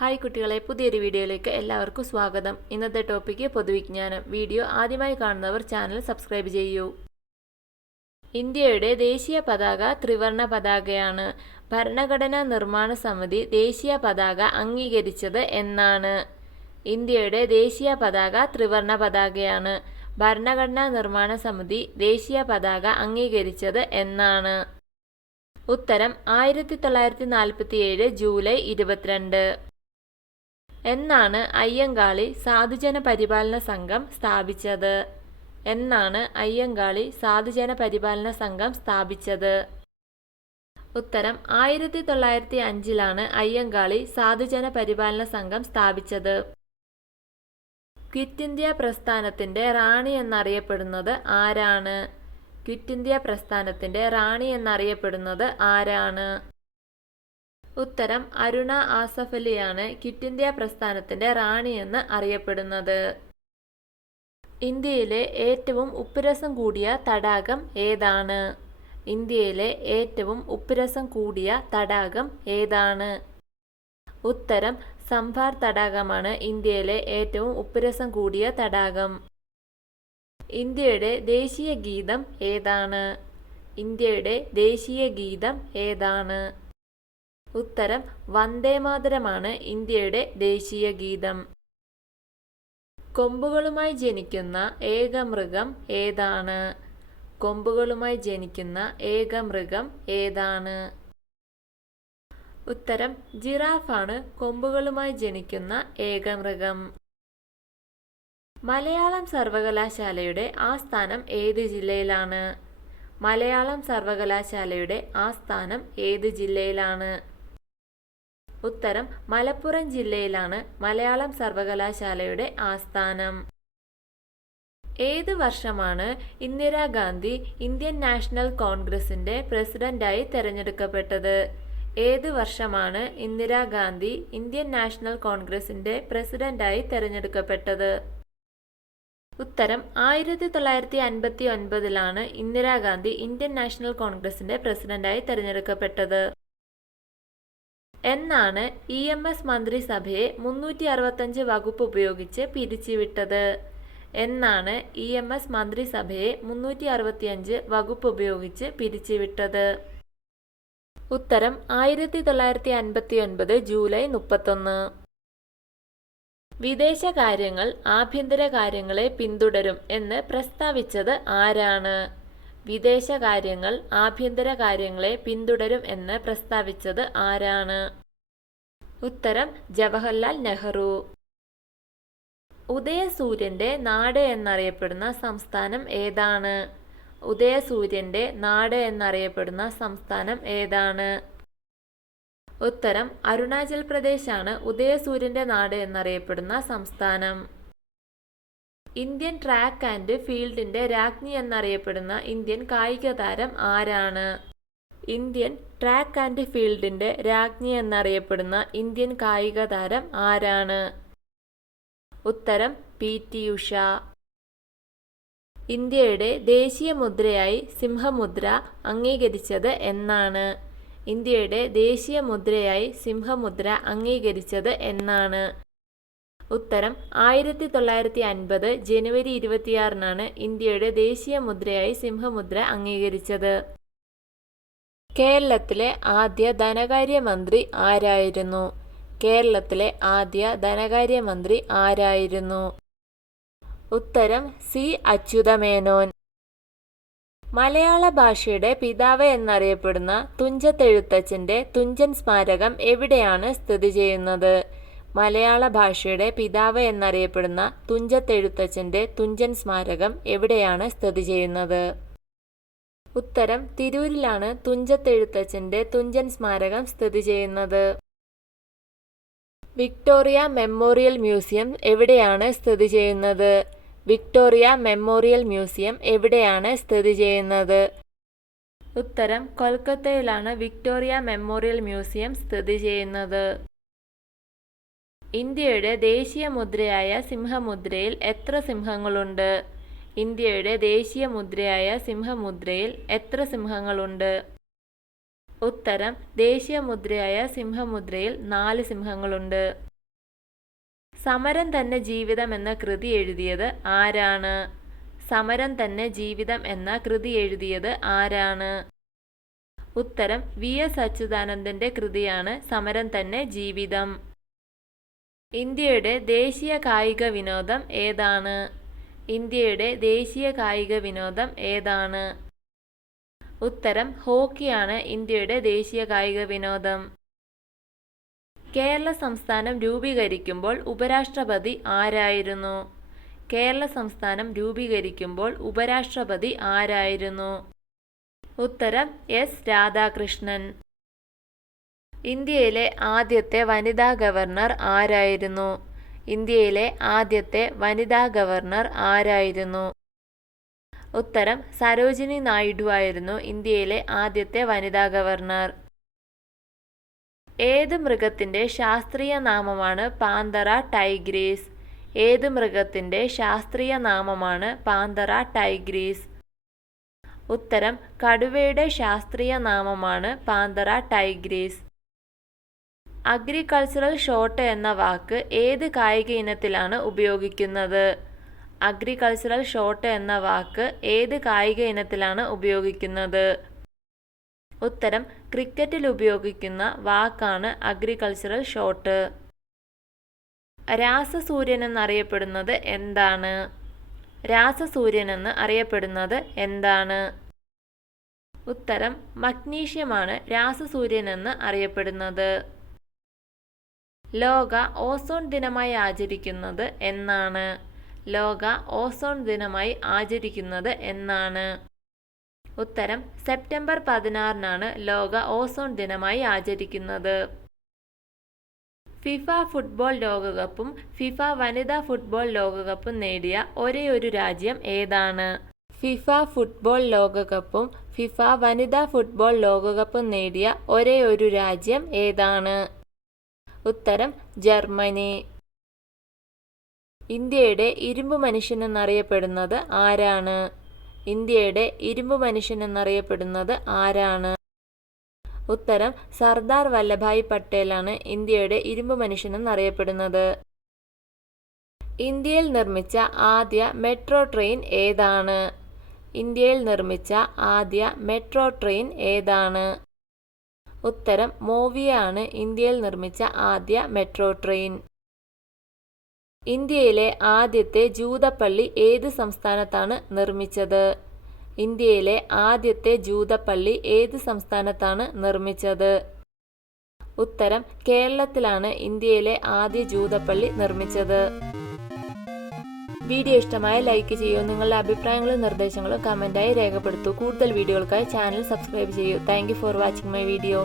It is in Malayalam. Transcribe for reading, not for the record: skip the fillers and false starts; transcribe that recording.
ഹായ് കുട്ടികളെ, പുതിയൊരു വീഡിയോയിലേക്ക് എല്ലാവർക്കും സ്വാഗതം. ഇന്നത്തെ ടോപ്പിക്ക് പൊതുവിജ്ഞാനം. വീഡിയോ ആദ്യമായി കാണുന്നവർ ചാനൽ സബ്സ്ക്രൈബ് ചെയ്യൂ. ഇന്ത്യയുടെ ദേശീയ പതാക ത്രിവർണ പതാകയാണ്. ഭരണഘടനാ നിർമ്മാണ സമിതി ദേശീയ പതാക അംഗീകരിച്ചത് എന്നാണ്? ഇന്ത്യയുടെ ദേശീയ പതാക ത്രിവർണ പതാകയാണ്. ഭരണഘടനാ നിർമ്മാണ സമിതി ദേശീയ പതാക അംഗീകരിച്ചത് എന്നാണ്? ഉത്തരം 1947 ജൂലൈ 22. എന്നാണ് അയ്യങ്കാളി സാധുജന പരിപാലന സംഘം സ്ഥാപിച്ചത്? എന്നാണ് അയ്യങ്കാളി സാധുജന പരിപാലന സംഘം സ്ഥാപിച്ചത്? ഉത്തരം 1905 അയ്യങ്കാളി സാധുജന പരിപാലന സംഘം സ്ഥാപിച്ചത്. ക്വിറ്റ് ഇന്ത്യ പ്രസ്ഥാനത്തിന്റെ റാണി എന്നറിയപ്പെടുന്നത് ആരാണ്? ക്വിറ്റ് ഇന്ത്യ പ്രസ്ഥാനത്തിന്റെ റാണി എന്നറിയപ്പെടുന്നത് ആരാണ്? ഉത്തരം അരുണ ആസഫ് അലിയാണ് ക്വിറ്റ് ഇന്ത്യ പ്രസ്ഥാനത്തിന്റെ റാണി എന്ന് അറിയപ്പെടുന്നത്. ഇന്ത്യയിലെ ഏറ്റവും ഉപ്പുരസം കൂടിയ തടാകം ഏതാണ്? ഇന്ത്യയിലെ ഏറ്റവും ഉപ്പുരസം കൂടിയ തടാകം ഏതാണ്? ഉത്തരം സംഭാർ തടാകമാണ് ഇന്ത്യയിലെ ഏറ്റവും ഉപ്പുരസം കൂടിയ തടാകം. ഇന്ത്യയുടെ ദേശീയ ഗീതം ഏതാണ്? ഇന്ത്യയുടെ ദേശീയ ഗീതം ഏതാണ്? ഉത്തരം വന്ദേമാതരമാണ് ഇന്ത്യയുടെ ദേശീയ ഗീതം. കൊമ്പുകളുമായി ജനിക്കുന്ന ഏക മൃഗം ഏതാണ്? കൊമ്പുകളുമായി ജനിക്കുന്ന ഏക മൃഗം ഏതാണ്? ഉത്തരം ജിറാഫാണ് കൊമ്പുകളുമായി ജനിക്കുന്ന ഏക മൃഗം. മലയാളം സർവകലാശാലയുടെ ആസ്ഥാനം ഏത് ജില്ലയിലാണ്? മലയാളം സർവകലാശാലയുടെ ആസ്ഥാനം ഏത് ജില്ലയിലാണ്? ഉത്തരം മലപ്പുറം ജില്ലയിലാണ് മലയാളം സർവകലാശാലയുടെ ആസ്ഥാനം. ഏത് വർഷമാണ് ഇന്ദിരാഗാന്ധി ഇന്ത്യൻ നാഷണൽ കോൺഗ്രസിന്റെ പ്രസിഡന്റായി തെരഞ്ഞെടുക്കപ്പെട്ടത്? ഏത് വർഷമാണ് ഇന്ദിരാഗാന്ധി ഇന്ത്യൻ നാഷണൽ കോൺഗ്രസിന്റെ പ്രസിഡന്റായി തെരഞ്ഞെടുക്കപ്പെട്ടത്? ഉത്തരം 1959 ഇന്ദിരാഗാന്ധി ഇന്ത്യൻ നാഷണൽ കോൺഗ്രസിന്റെ പ്രസിഡന്റായി തെരഞ്ഞെടുക്കപ്പെട്ടത്. എന്നാണ് EMS മന്ത്രിസഭയെ 365 വകുപ്പ് ഉപയോഗിച്ച് പിരിച്ചുവിട്ടത്? എന്നാണ് EMS മന്ത്രിസഭയെ 365 വകുപ്പ് ഉപയോഗിച്ച് പിരിച്ചുവിട്ടത്? ഉത്തരം 1959 ജൂലൈ 31. വിദേശകാര്യങ്ങൾ ആഭ്യന്തര കാര്യങ്ങളെ പിന്തുടരും എന്ന് പ്രസ്താവിച്ചത് ആരാണ്? വിദേശകാര്യങ്ങൾ ആഭ്യന്തര കാര്യങ്ങളെ പിന്തുടരും എന്ന് പ്രസ്താവിച്ചത് ആരാണ്? ഉത്തരം ജവഹർലാൽ നെഹ്റു. ഉദയസൂര്യന്റെ നാട് എന്നറിയപ്പെടുന്ന സംസ്ഥാനം ഏതാണ്? ഉദയസൂര്യന്റെ നാട് എന്നറിയപ്പെടുന്ന സംസ്ഥാനം ഏതാണ്? ഉത്തരം അരുണാചൽ പ്രദേശാണ് ഉദയസൂര്യന്റെ നാട് എന്നറിയപ്പെടുന്ന സംസ്ഥാനം. ഇന്ത്യൻ ട്രാക്ക് ആൻഡ് ഫീൽഡിന്റെ രാജ്ഞി എന്നറിയപ്പെടുന്ന ഇന്ത്യൻ കായിക താരം ആരാണ്? ഇന്ത്യൻ ട്രാക്ക് ആൻഡ് ഫീൽഡിന്റെ രാജ്ഞി എന്നറിയപ്പെടുന്ന ഇന്ത്യൻ കായിക താരം ആരാണ്? ഉത്തരം PT ഉഷ. ഇന്ത്യയുടെ ദേശീയ മുദ്രയായി സിംഹമുദ്ര അംഗീകരിച്ചത് എന്നാണ്? ഇന്ത്യയുടെ ദേശീയ മുദ്രയായി സിംഹമുദ്ര അംഗീകരിച്ചത് എന്നാണ്? ഉത്തരം 1950 ജനുവരി 26 ഇന്ത്യയുടെ ദേശീയ മുദ്രയായി സിംഹമുദ്ര അംഗീകരിച്ചത്. കേരളത്തിലെ ആദ്യ ധനകാര്യമന്ത്രി ആരായിരുന്നു? കേരളത്തിലെ ആദ്യ ധനകാര്യമന്ത്രി ആരായിരുന്നു? ഉത്തരം C അച്യുതമേനോൻ. മലയാള ഭാഷയുടെ പിതാവ് എന്നറിയപ്പെടുന്ന തുഞ്ചത്തെഴുത്തച്ഛന്റെ തുഞ്ചൻ സ്മാരകം എവിടെയാണ് സ്ഥിതി ചെയ്യുന്നത്? മലയാള ഭാഷയുടെ പിതാവ് എന്നറിയപ്പെടുന്ന തുഞ്ചത്തെഴുത്തച്ഛന്റെ തുഞ്ചൻ സ്മാരകം എവിടെയാണ് സ്ഥിതി ചെയ്യുന്നത്? ഉത്തരം തിരൂരിലാണ് തുഞ്ചത്തെഴുത്തച്ഛന്റെ തുഞ്ചൻ സ്മാരകം സ്ഥിതി ചെയ്യുന്നത്. വിക്ടോറിയ മെമ്മോറിയൽ മ്യൂസിയം എവിടെയാണ് സ്ഥിതി ചെയ്യുന്നത്? വിക്ടോറിയ മെമ്മോറിയൽ മ്യൂസിയം എവിടെയാണ് സ്ഥിതി ചെയ്യുന്നത്? ഉത്തരം കൊൽക്കത്തയിലാണ് വിക്ടോറിയ മെമ്മോറിയൽ മ്യൂസിയം സ്ഥിതി ചെയ്യുന്നത്. ഇന്ത്യയുടെ ദേശീയ മുദ്രയായ സിംഹമുദ്രയിൽ എത്ര സിംഹങ്ങളുണ്ട്? ഇന്ത്യയുടെ ദേശീയ മുദ്രയായ സിംഹമുദ്രയിൽ എത്ര സിംഹങ്ങളുണ്ട്? ഉത്തരം ദേശീയ മുദ്രയായ സിംഹമുദ്രയിൽ 4 സിംഹങ്ങളുണ്ട്. സമരം തന്നെ ജീവിതം എന്ന കൃതി എഴുതിയത് ആരാണ്? സമരം തന്നെ ജീവിതം എന്ന കൃതി എഴുതിയത് ആരാണ്? ഉത്തരം VS അച്യുതാനന്ദന്റെ കൃതിയാണ് സമരം തന്നെ ജീവിതം. ഇന്ത്യയുടെ ദേശീയ കായിക വിനോദം ഏതാണ്? ഇന്ത്യയുടെ ദേശീയ കായിക വിനോദം ഏതാണ്? ഉത്തരം ഹോക്കിയാണ് ഇന്ത്യയുടെ ദേശീയ കായിക വിനോദം. കേരള സംസ്ഥാനം രൂപീകരിക്കുമ്പോൾ ഉപരാഷ്ട്രപതി ആരായിരുന്നു? കേരള സംസ്ഥാനം രൂപീകരിക്കുമ്പോൾ ഉപരാഷ്ട്രപതി ആരായിരുന്നു? ഉത്തരം S. രാധാകൃഷ്ണൻ. ഇന്ത്യയിലെ ആദ്യത്തെ വനിതാ ഗവർണർ ആരായിരുന്നു? ഇന്ത്യയിലെ ആദ്യത്തെ വനിതാ ഗവർണർ ആരായിരുന്നു? ഉത്തരം സരോജിനി നായിഡു ആയിരുന്നു ഇന്ത്യയിലെ ആദ്യത്തെ വനിതാ ഗവർണർ. ഏത് മൃഗത്തിന്റെ ശാസ്ത്രീയ നാമമാണ് പാന്തറ ടൈഗ്രീസ്? ഏത് മൃഗത്തിന്റെ ശാസ്ത്രീയ നാമമാണ് പാന്തറ ടൈഗ്രീസ്? ഉത്തരം കടുവയുടെ ശാസ്ത്രീയ നാമമാണ് പാന്തറ ടൈഗ്രീസ്. അഗ്രികൾച്ചറൽ ഷോട്ട് എന്ന വാക്ക് ഏത് കായിക ഇനത്തിലാണ് ഉപയോഗിക്കുന്നത്? അഗ്രികൾച്ചറൽ ഷോട്ട് എന്ന വാക്ക് ഏത് കായിക ഇനത്തിലാണ് ഉപയോഗിക്കുന്നത്? ഉത്തരം ക്രിക്കറ്റിൽ ഉപയോഗിക്കുന്ന വാക്കാണ് അഗ്രികൾച്ചറൽ ഷോട്ട്. രാസസൂര്യൻ എന്നറിയപ്പെടുന്നത് എന്താണ്? രാസസൂര്യൻ എന്ന് അറിയപ്പെടുന്നത് എന്താണ്? ഉത്തരം മഗ്നീഷ്യമാണ് രാസസൂര്യൻ എന്ന് അറിയപ്പെടുന്നത്. ലോക ഓസോൺ ദിനമായി ആചരിക്കുന്നത് എന്നാണ്? ലോക ഓസോൺ ദിനമായി ആചരിക്കുന്നത് എന്നാണ്? ഉത്തരം സെപ്റ്റംബർ 16-നാണ് ലോക ഓസോൺ ദിനമായി ആചരിക്കുന്നത്. ഫിഫ ഫുട്ബോൾ ലോകകപ്പും ഫിഫ വനിതാ ഫുട്ബോൾ ലോകകപ്പും നേടിയ ഒരേയൊരു രാജ്യം ഏതാണ്? ഫിഫ ഫുട്ബോൾ ലോകകപ്പും ഫിഫ വനിതാ ഫുട്ബോൾ ലോകകപ്പും നേടിയ ഒരേയൊരു രാജ്യം ഏതാണ്? ഉത്തരം ജർമ്മനി. ഇന്ത്യയുടെ ഇരുമ്പ് മനുഷ്യൻ എന്നറിയപ്പെടുന്നത് ആരാണ്? ഇന്ത്യയുടെ ഇരുമ്പ് മനുഷ്യൻ എന്നറിയപ്പെടുന്നത് ആരാണ്? ഉത്തരം സർദാർ വല്ലഭായ് പട്ടേലാണ് ഇന്ത്യയുടെ ഇരുമ്പ് മനുഷ്യൻ എന്നറിയപ്പെടുന്നത്. ഇന്ത്യയിൽ നിർമ്മിച്ച ആദ്യ മെട്രോ ട്രെയിൻ ഏതാണ്? ഇന്ത്യയിൽ നിർമ്മിച്ച ആദ്യ മെട്രോ ട്രെയിൻ ഏതാണ്? ഉത്തരം മോവിയ ആണ് ഇന്ത്യയിൽ നിർമ്മിച്ച ആദ്യ മെട്രോ ട്രെയിൻ. ഇന്ത്യയിലെ ആദ്യത്തെ ജൂതപ്പള്ളി ഏത് സംസ്ഥാനത്താണ് നിർമ്മിച്ചത്? ഇന്ത്യയിലെ ആദ്യത്തെ ജൂതപ്പള്ളി ഏത് സംസ്ഥാനത്താണ് നിർമ്മിച്ചത്? ഉത്തരം കേരളത്തിലാണ് ഇന്ത്യയിലെ ആദ്യ ജൂതപ്പള്ളി നിർമ്മിച്ചത്. വീഡിയോ ഇഷ്ടമായ ലൈക്ക് ചെയ്യൂ. നിങ്ങളുടെ അഭിപ്രായങ്ങളും നിർദ്ദേശങ്ങളും കമന്റായി രേഖപ്പെടുത്തൂ. കൂടുതൽ വീഡിയോകൾക്കായി ചാനൽ സബ്സ്ക്രൈബ് ചെയ്യൂ. Thank you for watching my video.